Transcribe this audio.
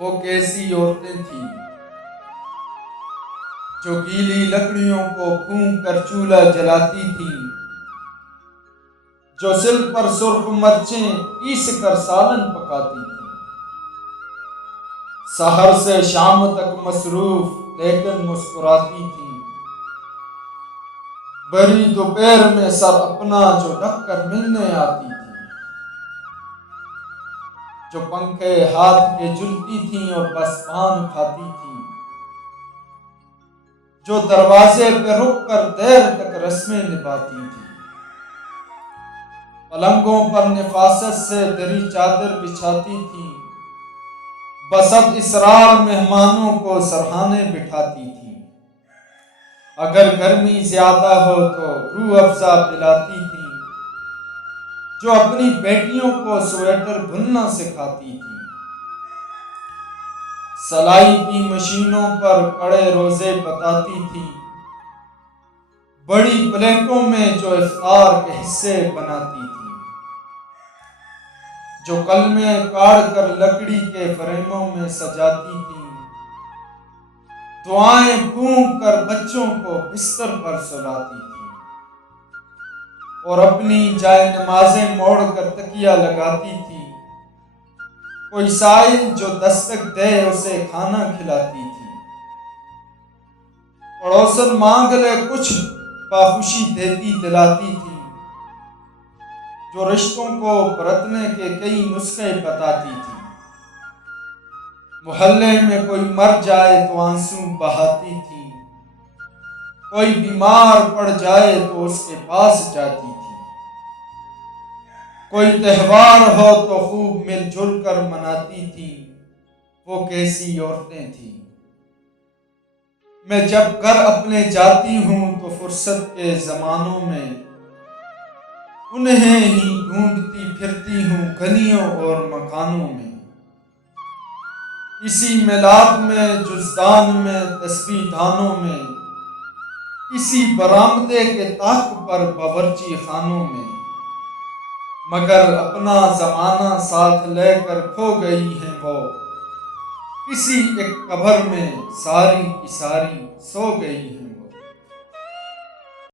وہ کیسی عورتیں تھیں جو گیلی لکڑیوں کو پھونک کر چولہا جلاتی تھیں، جو سل پر سرخ مرچیں پیس کر سالن پکاتی تھیں، سحر سے شام تک مصروف لیکن مسکراتی تھیں، بڑی دوپہر میں سر اپنا جو ڈھک کر ملنے آتی تھیں، جو پنکھے ہاتھ کے جلتی تھیں اور بس پان کھاتی تھیں، جو دروازے پہ رک کر دیر تک رسمیں نبھاتی تھیں، پلنگوں پر نفاست سے دری چادر بچھاتی تھیں، بس اب اصرار مہمانوں کو سرہانے بٹھاتی تھیں، اگر گرمی زیادہ ہو تو روح افزا پلاتی تھیں، جو اپنی بیٹیوں کو سویٹر بننا سکھاتی تھیں، سلائی کی مشینوں پر کڑے روزے بتاتی تھیں، بڑی پلیٹوں میں جو افطار کے حصے بناتی تھیں، جو کلمے کاڑ کر لکڑی کے فریموں میں سجاتی تھیں، دعائیں پھونک کر بچوں کو بستر پر سلاتی تھیں، اور اپنی جائے نمازیں موڑ کر تکیہ لگاتی تھیں، کوئی سائل جو دستک دے اسے کھانا کھلاتی تھی، پڑوسن مانگ لے کچھ باخوشی دیتی دلاتی تھی، جو رشتوں کو برتنے کے کئی نسخے بتاتی تھی، محلے میں کوئی مر جائے تو آنسو بہاتی تھی، کوئی بیمار پڑ جائے تو اس کے پاس جاتی تھی، کوئی تہوار ہو تو خوب مل جل کر مناتی تھی، وہ کیسی عورتیں تھیں۔ میں جب گھر اپنے جاتی ہوں تو فرصت کے زمانوں میں انہیں ہی ڈھونڈتی پھرتی ہوں گلیوں اور مکانوں میں، اسی میلاد میں جزدان میں تسبیح دانوں میں، اسی برآمدے کے طاق پر باورچی خانوں میں، مگر اپنا زمانہ ساتھ لے کر کھو گئی ہیں وہ، کسی ایک قبر میں ساری کی ساری سو گئی ہیں۔